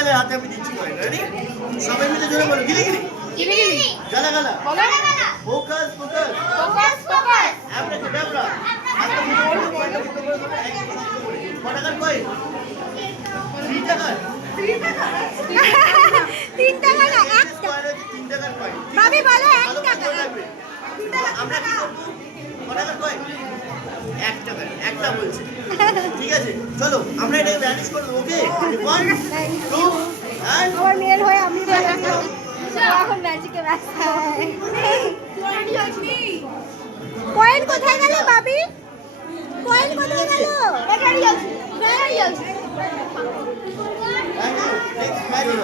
গেলে হাতে আমি দিচ্ছি কয়েন। রেডি? সবাই মিলে জোরে বলো, গিলি গিলি গিলি গালা গালা ফোকাস ফোকাস ফোকাস অ্যাব্রাকাডাব্রা। হাতে মুঠো করে কয়েনটা মুঠো করে ধরে এক শক্ত করে। ক টাকার কয়েন? 3 টাকার। 3 টাকা না 1 টাকা। 3 টাকার কয়েন। ভাবি বলো 1 ভালো টাকা। করে লাগবে। আমরা কি করবো? ক টাকার কয়েন? 1 টাকার। একটা বলছে। ঠিক আছে, চলো আমরা এটাকে ভ্যানিশ করে দেবো। ওকে, 1 2 and আমার মেয়ের হয়ে আমি এখন ম্যাজিকে ব্যস্ত। কয়েন কোথায় গেল ভাবি? কয়েন কোথায় গেল? thank you. Next magic.